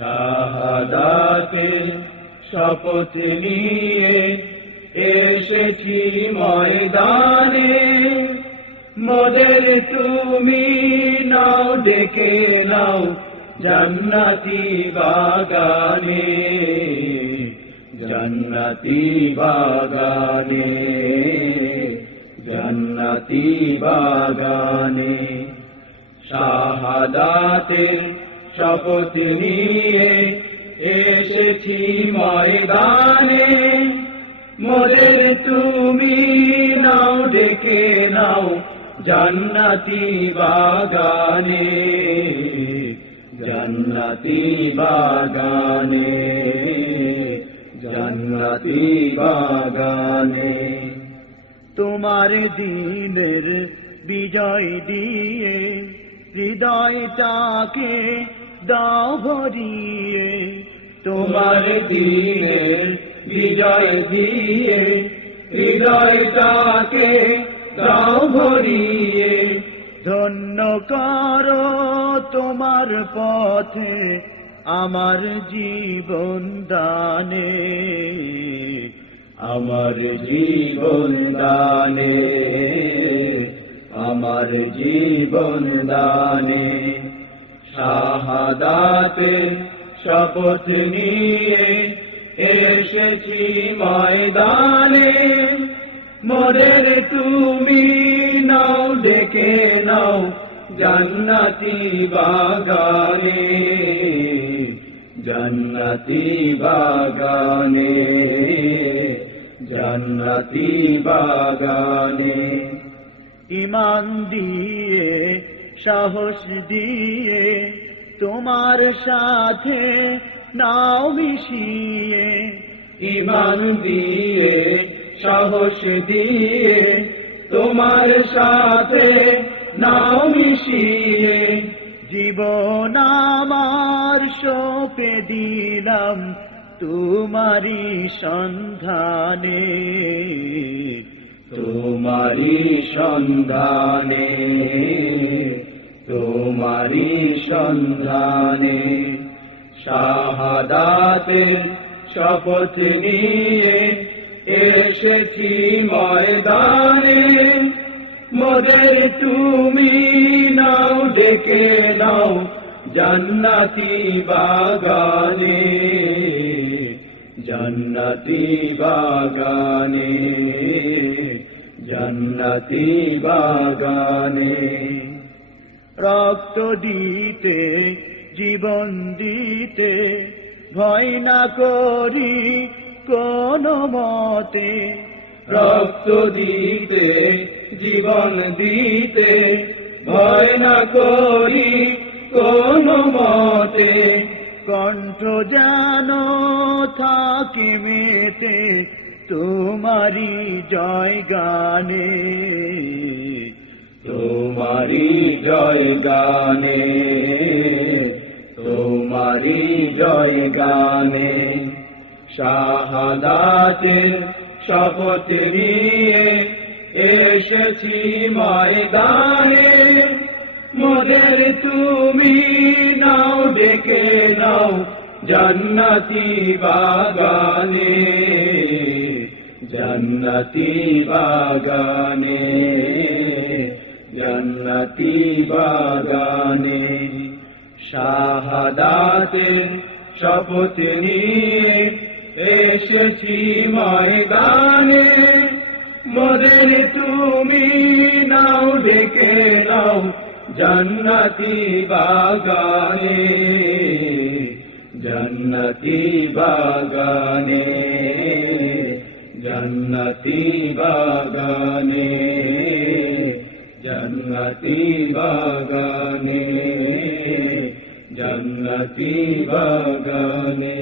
শাহাদাতের শপথ নিয়ে এসেছি ময়দানে, মোদের তুমি নাও ডেকে নাও জান্নাতি বাগানে, জান্নাতি বাগানে, জান্নাতি বাগানে। শাহাদাতের শপথ নিয়ে এসেছি ময়দানে, মোদের তুমি নাও ডেকে নাও জান্নাতি বাগানে, জান্নাতি বাগানে, জান্নাতি বাগানে। তোমার দিনের বিজয় দিয়ে হৃদয়টাকে দাও ভরিয়ে, তোমার দিনের বিজয় দিয়ে হৃদয়টাকে দাও ভরিয়ে। ধন্য করো তোমার পথে আমার জীবন দানে, আমার জীবন দানে, আমার জীবন দানে। শাহাদাতের শপথ নিয়ে এসেছি ময়দানে, মোদের তুমি নাও ডেকে নাও জান্নাতি বাগানে, জান্নাতি বাগানে, জান্নাতি বাগানে। ঈমান দিয়ে সাহস দিয়ে তোমার সাথে নাও মিশিয়ে, ঈমান দিয়ে সাহস দিয়ে তোমার সাথে নাও মিশিয়ে। জীবন আমার সঁপে দিলাম তোমারি সন্ধানে, তোমারি সন্ধানে, তোমারি সন্ধানে। শাহাদাতের শপথ নিয়ে এসেছি ময়দানে, মোদের তুমি নাও ডেকে নাও জান্নাতি বাগানে, জান্নাতি বাগানে, জান্নাতি বাগানে। রক্ত দিতে জীবন দিতে ভয় না করি কোনো মতে, রক্ত দিতে জীবন দিতে ভয় না করি কোনো মতে। কণ্ঠ যেন থাকে মেতে তোমারি জয় গানে, তোমারি জয় গানে, তোমারি জয় গানে। শাহাদাতের শপথ নিয়ে এসেছি ময়দানে, মোদের তুমি নাও ডেকে নাও জান্নাতি বাগানে, জান্নাতি বাগানে, জান্নাতি বাগানে। শাহাদাতের শপথ নিয়ে এসেছি ময়দানে, মোদের তুমি নাও ডেকে নাও জান্নাতি বাগানে, জান্নাতি বাগানে, জান্নাতি বাগানে, জান্নাতি বাগানে, জান্নাতি বাগানে।